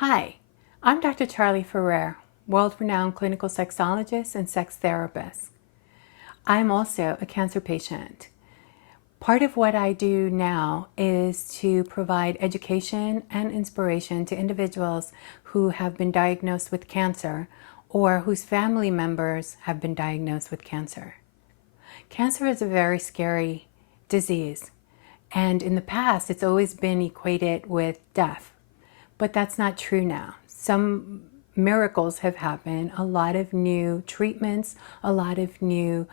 Hi, I'm Dr. Charlie Ferrer, world-renowned clinical sexologist and sex therapist. I'm also a cancer patient. Part of what I do now is to provide education and inspiration to individuals who have been diagnosed with cancer or whose family members have been diagnosed with cancer. Cancer is a very scary disease, and in the past it's always been equated with death. But that's not true now. Some miracles have happened, a lot of new treatments, a lot of new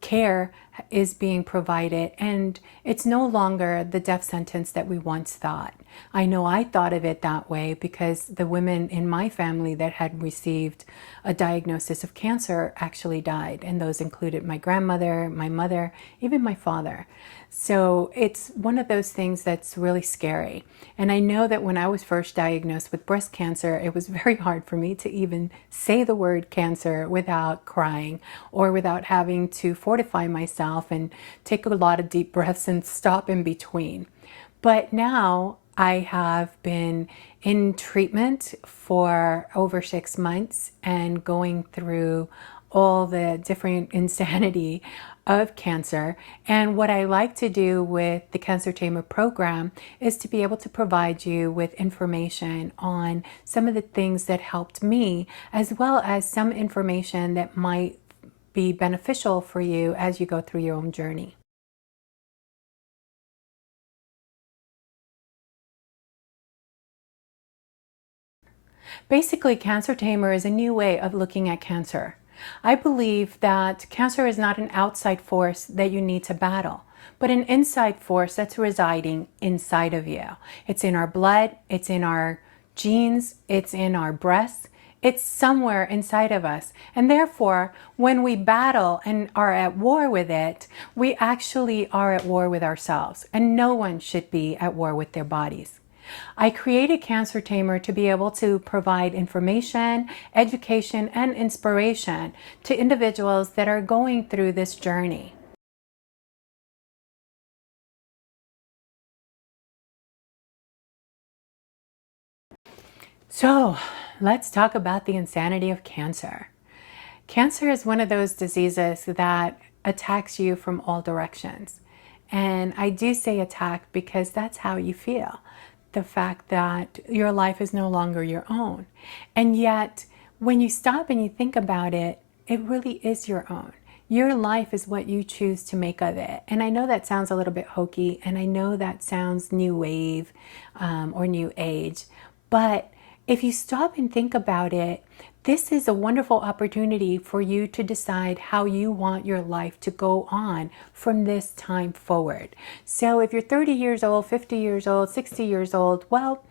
care is being provided, and it's no longer the death sentence that we once thought. I know I thought of it that way because the women in my family that had received a diagnosis of cancer actually died, and those included my grandmother, my mother, even my father. So it's one of those things that's really scary. And I know that when I was first diagnosed with breast cancer, it was very hard for me to even say the word cancer without crying or without having to fortify myself and take a lot of deep breaths and stop in between. But now I have been in treatment for over 6 months and going through all the different insanity of cancer. And what I like to do with the Cancer Tamer program is to be able to provide you with information on some of the things that helped me, as well as some information that might be beneficial for you as you go through your own journey. Basically, Cancer Tamer is a new way of looking at cancer. I believe that cancer is not an outside force that you need to battle, but an inside force that's residing inside of you. It's in our blood, it's in our genes, it's in our breasts, it's somewhere inside of us. And therefore, when we battle and are at war with it, we actually are at war with ourselves. And no one should be at war with their bodies. I created Cancer Tamer to be able to provide information, education, and inspiration to individuals that are going through this journey. So let's talk about the insanity of cancer. Cancer is one of those diseases that attacks you from all directions. And I do say attack because that's how you feel. The fact that your life is no longer your own. And yet, when you stop and you think about it, it really is your own. Your life is what you choose to make of it. And I know that sounds a little bit hokey, and I know that sounds new wave or new age, but if you stop and think about it, this is a wonderful opportunity for you to decide how you want your life to go on from this time forward. So if you're 30 years old, 50 years old, 60 years old, well,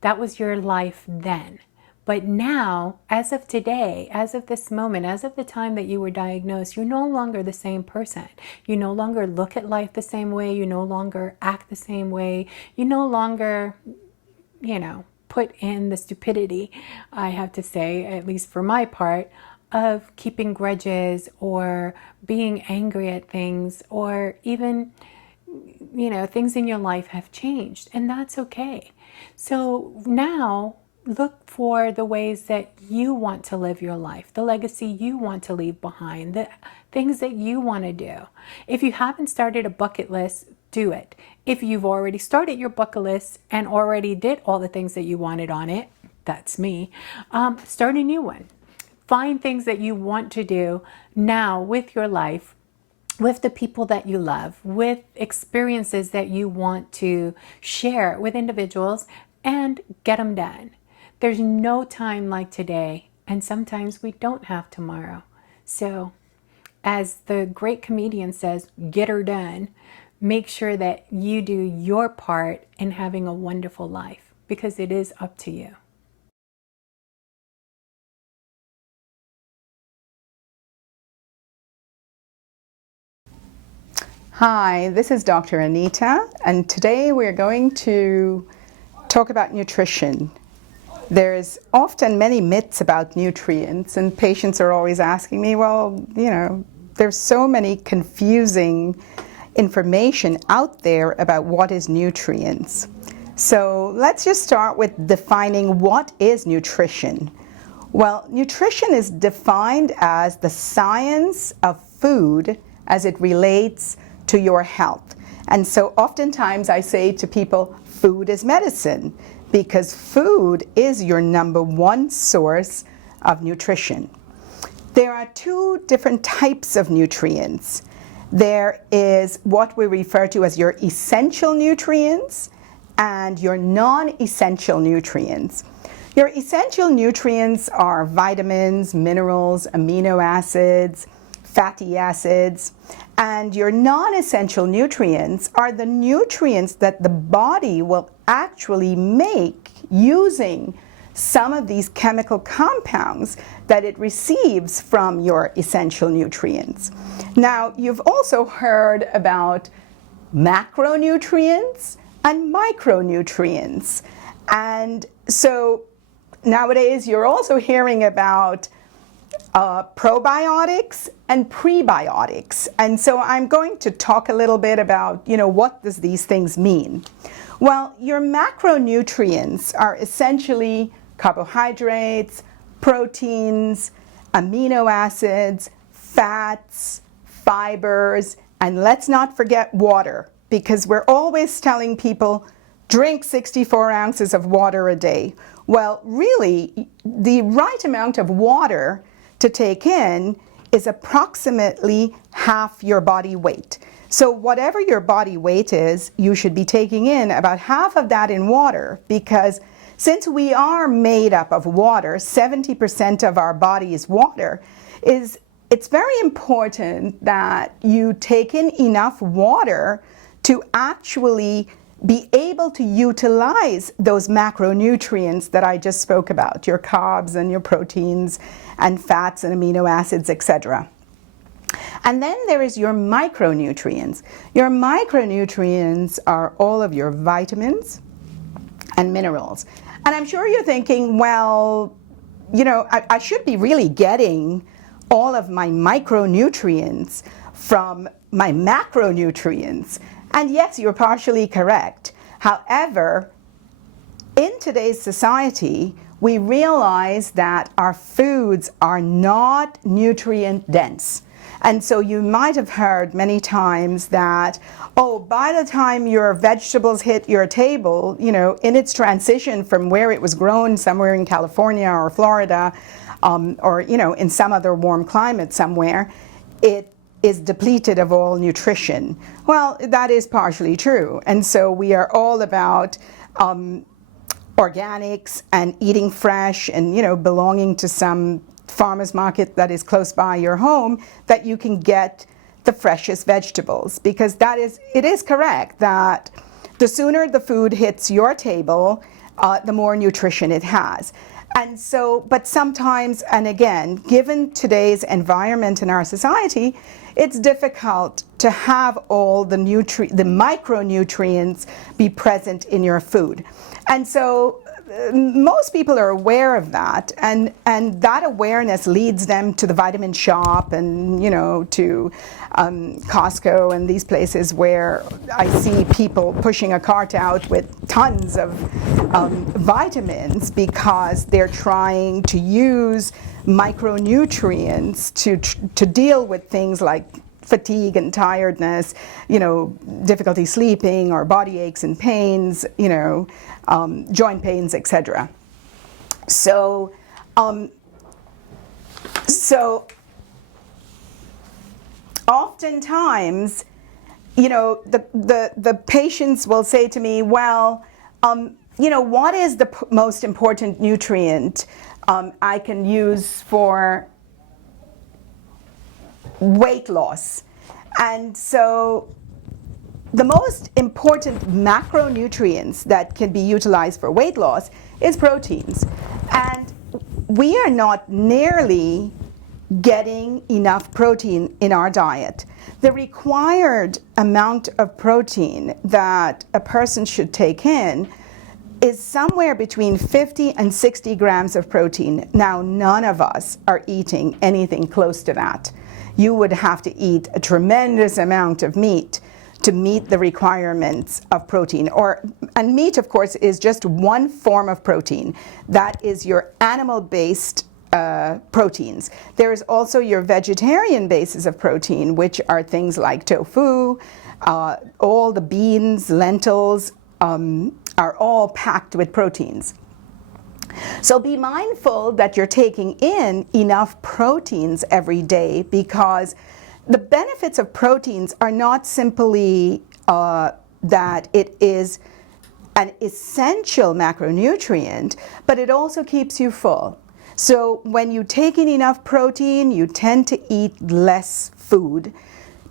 that was your life then. But now, as of today, as of this moment, as of the time that you were diagnosed, you're no longer the same person. You no longer look at life the same way. You no longer act the same way. You no longer, put in the stupidity, I have to say, at least for my part, of keeping grudges or being angry at things, or even, things in your life have changed, and that's okay. So now look for the ways that you want to live your life, the legacy you want to leave behind, the things that you want to do. If you haven't started a bucket list, do it. If you've already started your bucket list and already did all the things that you wanted on it, that's me, start a new one. Find things that you want to do now with your life, with the people that you love, with experiences that you want to share with individuals, and get them done. There's no time like today, and sometimes we don't have tomorrow. So, as the great comedian says, get her done. Make sure that you do your part in having a wonderful life, because it is up to you. Hi, this is Dr. Anita, and today we're going to talk about nutrition. There's often many myths about nutrients, and patients are always asking me, well, there's so many confusing information out there about what is nutrients. So let's just start with defining what is nutrition. Well, nutrition is defined as the science of food as it relates to your health. And so oftentimes I say to people, food is medicine, because food is your number one source of nutrition. There are two different types of nutrients. There is what we refer to as your essential nutrients and your non-essential nutrients. Your essential nutrients are vitamins, minerals, amino acids, fatty acids, and your non-essential nutrients are the nutrients that the body will actually make using some of these chemical compounds that it receives from your essential nutrients. Now, you've also heard about macronutrients and micronutrients. And so nowadays you're also hearing about probiotics and prebiotics. And so I'm going to talk a little bit about, what does these things mean? Well, your macronutrients are essentially carbohydrates, proteins, amino acids, fats, fibers, and let's not forget water, because we're always telling people, drink 64 ounces of water a day. Well, really, the right amount of water to take in is approximately half your body weight. So whatever your body weight is, you should be taking in about half of that in water, because since we are made up of water, 70% of our body is water, it's very important that you take in enough water to actually be able to utilize those macronutrients that I just spoke about, your carbs and your proteins and fats and amino acids, etc. And then there is your micronutrients. Your micronutrients are all of your vitamins and minerals. And I'm sure you're thinking, well, I should be really getting all of my micronutrients from my macronutrients. And yes, you're partially correct. However, in today's society, we realize that our foods are not nutrient dense. And so you might have heard many times that, by the time your vegetables hit your table, in its transition from where it was grown somewhere in California or Florida, or in some other warm climate somewhere, it is depleted of all nutrition. Well, that is partially true. And so we are all about organics and eating fresh and, belonging to some farmer's market that is close by your home, that you can get the freshest vegetables. Because it is correct that the sooner the food hits your table, the more nutrition it has. And so, but sometimes, and again, given today's environment in our society, it's difficult to have all the micronutrients be present in your food. And so most people are aware of that, and that awareness leads them to the vitamin shop and to Costco and these places where I see people pushing a cart out with tons of vitamins, because they're trying to use micronutrients to deal with things like fatigue and tiredness, difficulty sleeping, or body aches and pains, joint pains, etc. So oftentimes, the patients will say to me, well, what is the most important nutrient I can use for weight loss? And so the most important macronutrients that can be utilized for weight loss is proteins. And we are not nearly getting enough protein in our diet. The required amount of protein that a person should take in is somewhere between 50 and 60 grams of protein. Now, none of us are eating anything close to that. You would have to eat a tremendous amount of meat to meet the requirements of protein. And meat, of course, is just one form of protein. That is your animal-based proteins. There is also your vegetarian basis of protein, which are things like tofu, all the beans, lentils, are all packed with proteins. So be mindful that you're taking in enough proteins every day, because the benefits of proteins are not simply that it is an essential macronutrient, but it also keeps you full. So when you take in enough protein, you tend to eat less food,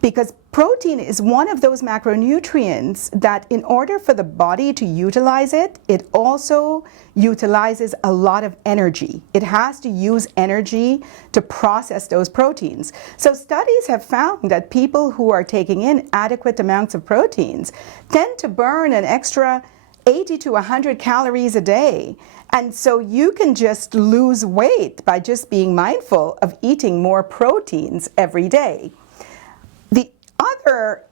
because protein is one of those macronutrients that in order for the body to utilize it, it also utilizes a lot of energy. It has to use energy to process those proteins. So studies have found that people who are taking in adequate amounts of proteins tend to burn an extra 80 to 100 calories a day. And so you can just lose weight by just being mindful of eating more proteins every day. The other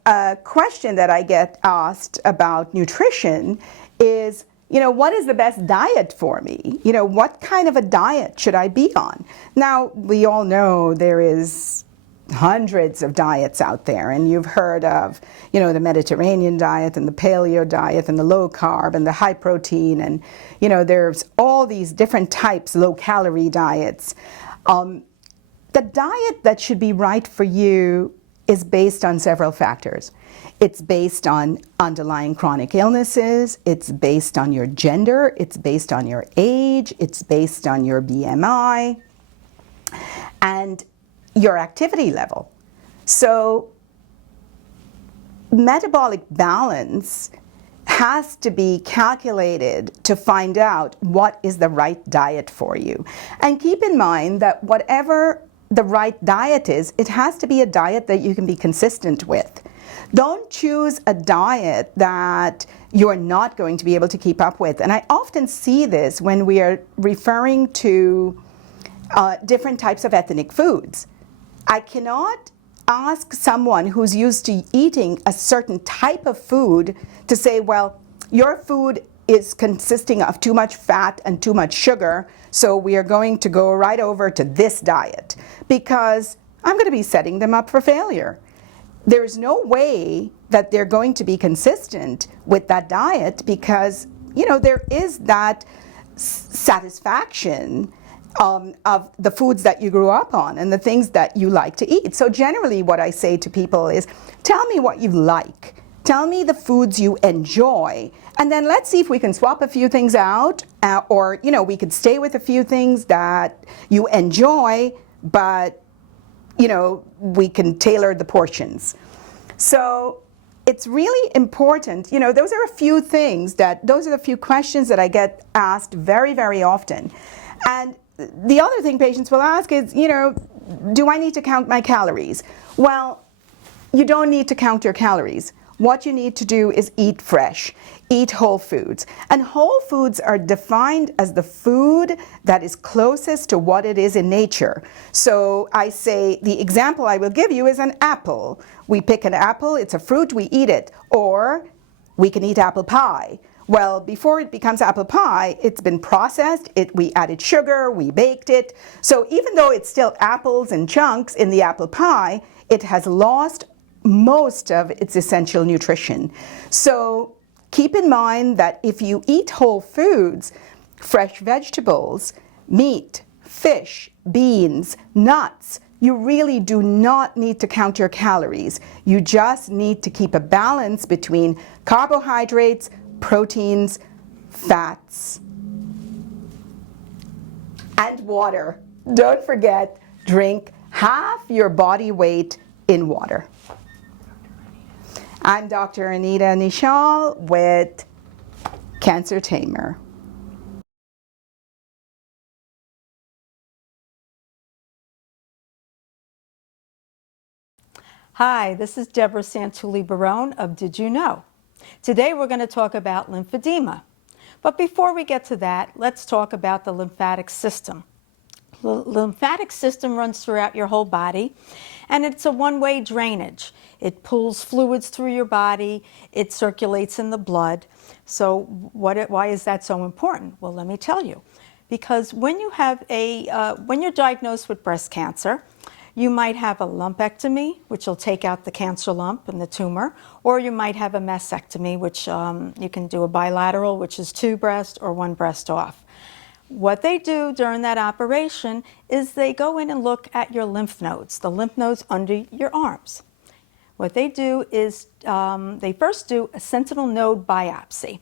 question that I get asked about nutrition is, what is the best diet for me? What kind of a diet should I be on? Now, we all know there is hundreds of diets out there, and you've heard of, the Mediterranean diet and the paleo diet and the low carb and the high protein, and, there's all these different types, low calorie diets. The diet that should be right for you is based on several factors. It's based on underlying chronic illnesses, it's based on your gender, it's based on your age, it's based on your BMI, and your activity level. So metabolic balance has to be calculated to find out what is the right diet for you. And keep in mind that whatever the right diet is, it has to be a diet that you can be consistent with. Don't choose a diet that you're not going to be able to keep up with. And I often see this when we are referring to different types of ethnic foods. I cannot ask someone who's used to eating a certain type of food to say, well, your food is consisting of too much fat and too much sugar, so we are going to go right over to this diet, because I'm going to be setting them up for failure. There's no way that they're going to be consistent with that diet, because there is that satisfaction of the foods that you grew up on and the things that you like to eat. So generally what I say to people is, tell me what you like. Tell me the foods you enjoy, and then let's see if we can swap a few things out, or we could stay with a few things that you enjoy, but we can tailor the portions. So it's really important, those are a few things those are the few questions that I get asked very, very often. And the other thing patients will ask is, do I need to count my calories? Well, you don't need to count your calories. What you need to do is eat fresh, eat whole foods. And whole foods are defined as the food that is closest to what it is in nature. So I say, the example I will give you is an apple. We pick an apple, it's a fruit, we eat it. Or we can eat apple pie. Well, before it becomes apple pie, it's been processed, we added sugar, we baked it. So even though it's still apples and chunks in the apple pie, it has lost most of its essential nutrition. So keep in mind that if you eat whole foods, fresh vegetables, meat, fish, beans, nuts, you really do not need to count your calories. You just need to keep a balance between carbohydrates, proteins, fats, and water. Don't forget, drink half your body weight in water. I'm Dr. Anita Nishal with Cancer Tamer. Hi, this is Deborah Santulli-Barone of Did You Know? Today we're going to talk about lymphedema. But before we get to that, let's talk about the lymphatic system. The lymphatic system runs throughout your whole body, and it's a one-way drainage. It pulls fluids through your body. It circulates in the blood. So why is that so important? Well, let me tell you. Because when you have when you're diagnosed with breast cancer, you might have a lumpectomy, which will take out the cancer lump and the tumor, or you might have a mastectomy, which you can do a bilateral, which is 2 breasts or 1 breast off. What they do during that operation is they go in and look at your lymph nodes, the lymph nodes under your arms. What they do is they first do a sentinel node biopsy.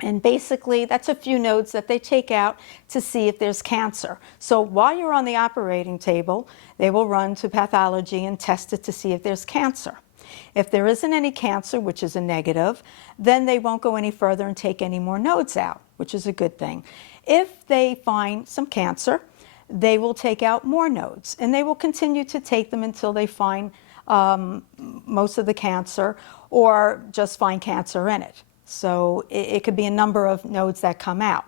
And basically, that's a few nodes that they take out to see if there's cancer. So while you're on the operating table, they will run to pathology and test it to see if there's cancer. If there isn't any cancer, which is a negative, then they won't go any further and take any more nodes out, which is a good thing. If they find some cancer, they will take out more nodes, and they will continue to take them until they find most of the cancer or just find cancer in it. So it could be a number of nodes that come out.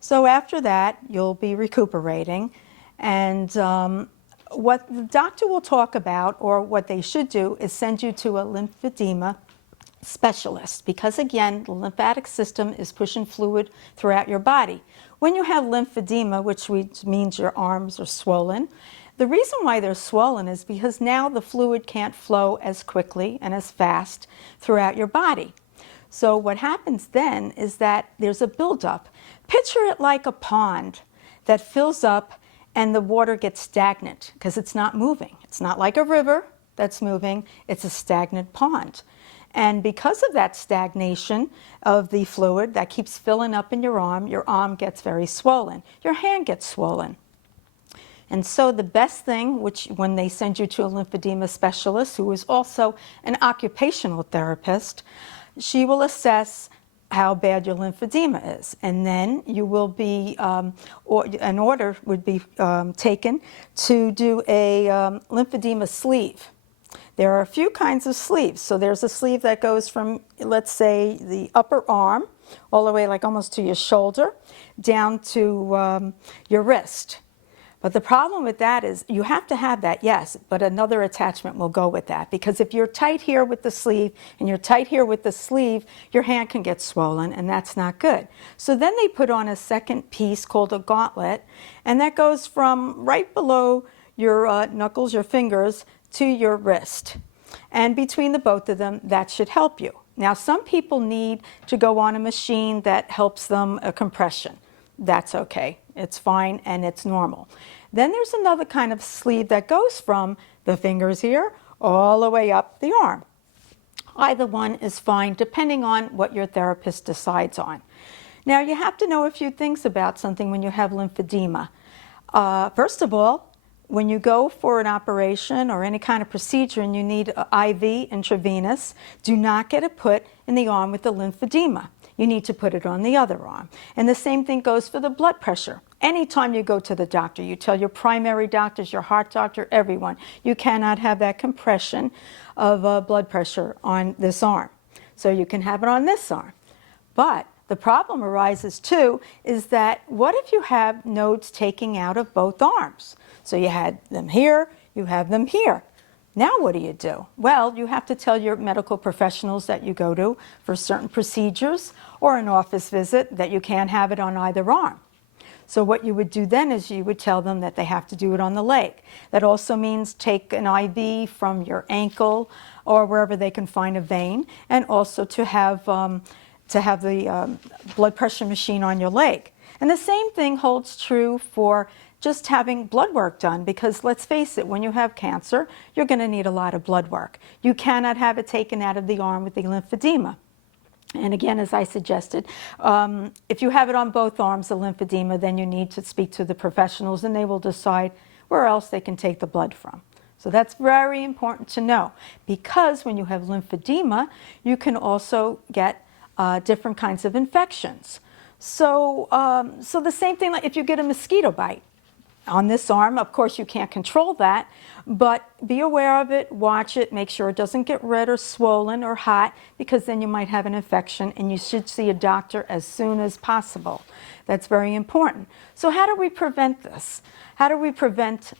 So after that, you'll be recuperating. And what the doctor will talk about, or what they should do, is send you to a lymphedema specialist. Because again, the lymphatic system is pushing fluid throughout your body. When you have lymphedema, which means your arms are swollen, the reason why they're swollen is because now the fluid can't flow as quickly and as fast throughout your body. So what happens then is that there's a buildup. Picture it like a pond that fills up and the water gets stagnant because it's not moving. It's not like a river that's moving, it's a stagnant pond. And because of that stagnation of the fluid that keeps filling up in your arm gets very swollen. Your hand gets swollen. And so the best thing, which when they send you to a lymphedema specialist, who is also an occupational therapist, she will assess how bad your lymphedema is. And then you will be, an order would be taken to do a lymphedema sleeve. There are a few kinds of sleeves. So there's a sleeve that goes from, let's say, the upper arm, all the way like almost to your shoulder, down to your wrist. But the problem with that is you have to have that, yes, but another attachment will go with that. Because if you're tight here with the sleeve and you're tight here with the sleeve, your hand can get swollen, and that's not good. So then they put on a second piece called a gauntlet, and that goes from right below your knuckles, your fingers, to your wrist. And between the both of them, that should help you. Now, some people need to go on a machine that helps them a compression. That's okay. It's fine and it's normal. Then there's another kind of sleeve that goes from the fingers here all the way up the arm. Either one is fine depending on what your therapist decides on. Now, you have to know a few things about something when you have lymphedema. First of all, when you go for an operation or any kind of procedure and you need IV intravenous, do not get it put in the arm with the lymphedema. You need to put it on the other arm. And the same thing goes for the blood pressure. Anytime you go to the doctor, you tell your primary doctors, your heart doctor, everyone, you cannot have that compression of blood pressure on this arm. So you can have it on this arm. But the problem arises too is that what if you have nodes taking out of both arms? So you had them here, you have them here. Now what do you do? Well, you have to tell your medical professionals that you go to for certain procedures or an office visit that you can't have it on either arm. So what you would do then is you would tell them that they have to do it on the leg. That also means take an IV from your ankle or wherever they can find a vein, and also to have the blood pressure machine on your leg. And the same thing holds true for just having blood work done, because let's face it, when you have cancer, you're going to need a lot of blood work. You cannot have it taken out of the arm with the lymphedema. And again, as I suggested, if you have it on both arms, the lymphedema, then you need to speak to the professionals and they will decide where else they can take the blood from. So that's very important to know, because when you have lymphedema, you can also get different kinds of infections. So the same thing, like if you get a mosquito bite, on this arm. Of course, you can't control that, but be aware of it, watch it, make sure it doesn't get red or swollen or hot, because then you might have an infection, and you should see a doctor as soon as possible. That's very important. So how do we prevent this? How do we prevent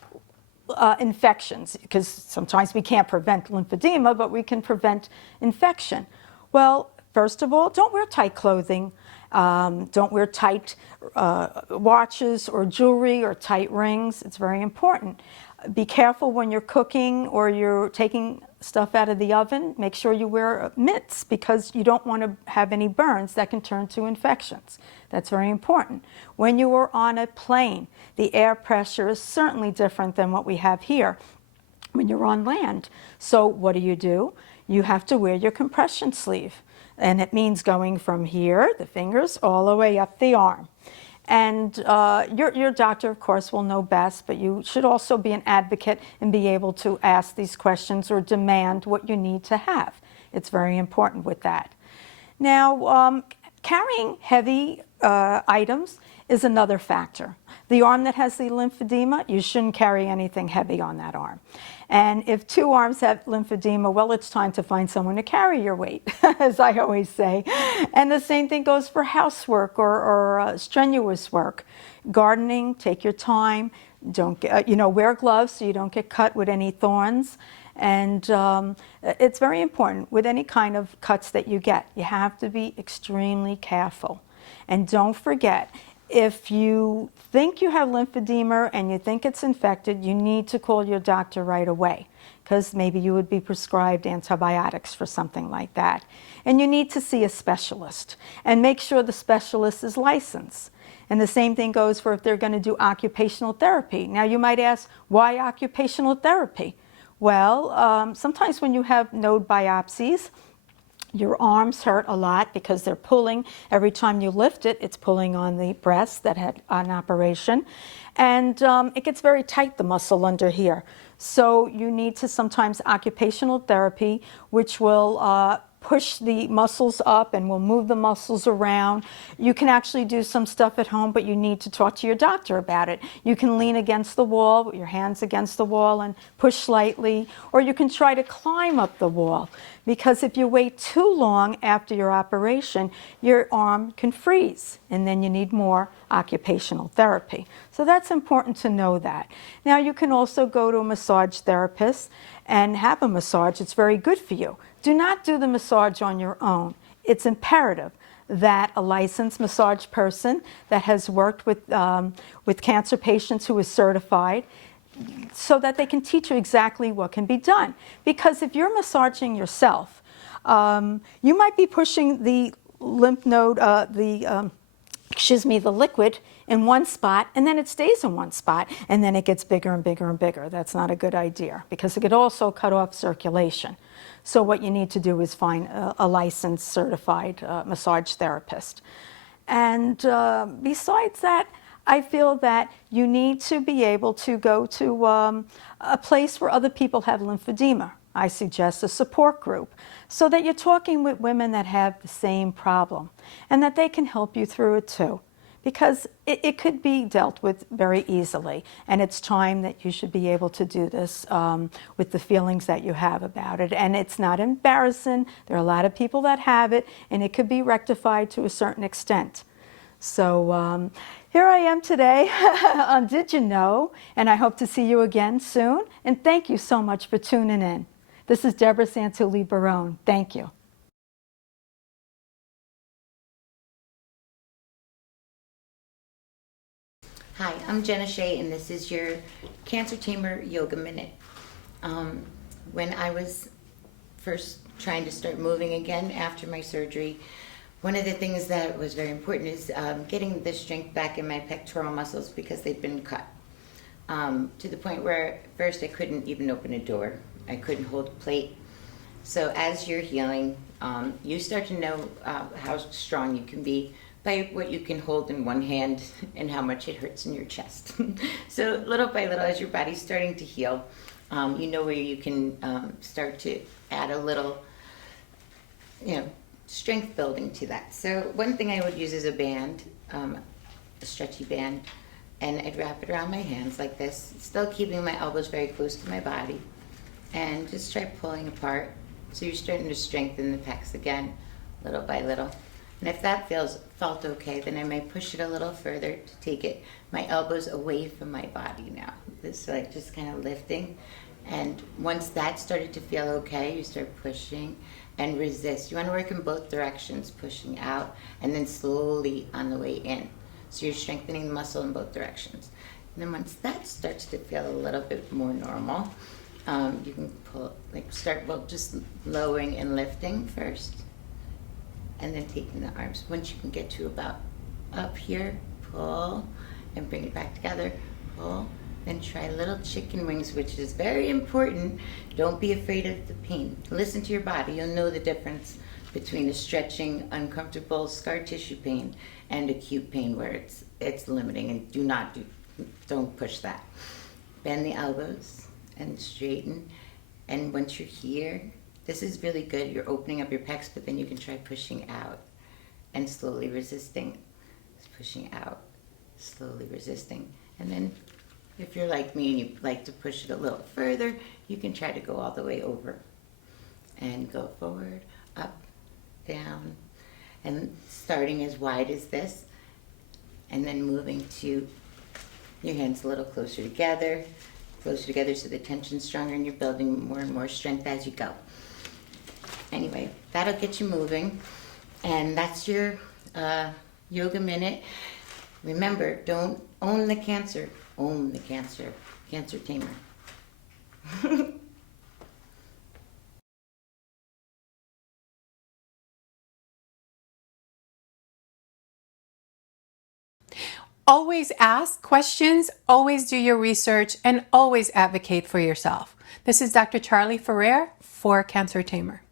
infections? Because sometimes we can't prevent lymphedema, but we can prevent infection. Well, first of all, don't wear tight clothing. Don't wear tight watches or jewelry or tight rings. It's very important. Be careful when you're cooking or you're taking stuff out of the oven. Make sure you wear mitts, because you don't want to have any burns that can turn to infections. That's very important. When you are on a plane, the air pressure is certainly different than what we have here when you're on land. So what do? You have to wear your compression sleeve. And it means going from here, the fingers, all the way up the arm. And your doctor, of course, will know best, but you should also be an advocate and be able to ask these questions or demand what you need to have. It's very important with that. Now, carrying heavy items is another factor. The arm that has the lymphedema, you shouldn't carry anything heavy on that arm. And if two arms have lymphedema, well, it's time to find someone to carry your weight, as I always say. And the same thing goes for housework or strenuous work. Gardening, take your time. Don't get, wear gloves so you don't get cut with any thorns. And it's very important with any kind of cuts that you get. You have to be extremely careful. And don't forget, if you think you have lymphedema and you think it's infected, you need to call your doctor right away, because maybe you would be prescribed antibiotics for something like that. And you need to see a specialist and make sure the specialist is licensed. And the same thing goes for if they're going to do occupational therapy. Now you might ask, why occupational therapy? Well, sometimes when you have node biopsies, your arms hurt a lot because they're pulling. Every time you lift it, it's pulling on the breast that had an operation. And it gets very tight, the muscle under here. So you need to sometimes occupational therapy, which will push the muscles up and will move the muscles around. You can actually do some stuff at home, but you need to talk to your doctor about it. You can lean against the wall with your hands against the wall and push slightly, or you can try to climb up the wall, because if you wait too long after your operation, your arm can freeze, and then you need more occupational therapy. So that's important to know that. Now you can also go to a massage therapist and have a massage. It's very good for you. Do not do the massage on your own. It's imperative that a licensed massage person that has worked with cancer patients, who is certified, so that they can teach you exactly what can be done. Because if you're massaging yourself, you might be pushing the lymph node, the liquid in one spot, and then it stays in one spot, and then it gets bigger and bigger and bigger. That's not a good idea, because it could also cut off circulation. So what you need to do is find a licensed, certified massage therapist. And besides that, I feel that you need to be able to go to a place where other people have lymphedema. I suggest a support group, so that you're talking with women that have the same problem, and that they can help you through it too. Because it could be dealt with very easily, and it's time that you should be able to do this with the feelings that you have about it. And it's not embarrassing. There are a lot of people that have it, and it could be rectified to a certain extent. So here I am today on Did You Know? And I hope to see you again soon. And thank you so much for tuning in. This is Deborah Santulli-Barone. Thank you. Hi, I'm Jenna Shea, and this is your Cancer Tamer Yoga Minute. When I was first trying to start moving again after my surgery, one of the things that was very important is getting the strength back in my pectoral muscles, because they'd been cut to the point where at first I couldn't even open a door. I couldn't hold a plate. So as you're healing, you start to know how strong you can be by what you can hold in one hand and how much it hurts in your chest. So little by little, as your body's starting to heal, you know where you can start to add a little, strength building to that. So one thing I would use is a band, a stretchy band, and I'd wrap it around my hands like this, still keeping my elbows very close to my body, and just try pulling apart. So you're starting to strengthen the pecs again, little by little. And if that felt okay, then I might push it a little further to take my elbows away from my body now. This is like just kind of lifting. And once that started to feel okay, you start pushing and resist. You want to work in both directions, pushing out and then slowly on the way in. So you're strengthening the muscle in both directions. And then once that starts to feel a little bit more normal, you can just lowering and lifting first, and then taking the arms. Once you can get to about up here, pull and bring it back together, pull. Then try little chicken wings, which is very important. Don't be afraid of the pain. Listen to your body. You'll know the difference between a stretching, uncomfortable scar tissue pain and acute pain where it's limiting, and don't push that. Bend the elbows and straighten. And once you're here, this is really good. You're opening up your pecs, but then you can try pushing out and slowly resisting. Just pushing out, slowly resisting. And then if you're like me and you like to push it a little further, you can try to go all the way over and go forward, up, down, and starting as wide as this, and then moving to your hands a little closer together so the tension's stronger and you're building more and more strength as you go. Anyway, that'll get you moving, and that's your yoga minute. Remember, don't own the cancer. Own the cancer. Cancer Tamer. Always ask questions, always do your research, and always advocate for yourself. This is Dr. Charlie Ferrer for Cancer Tamer.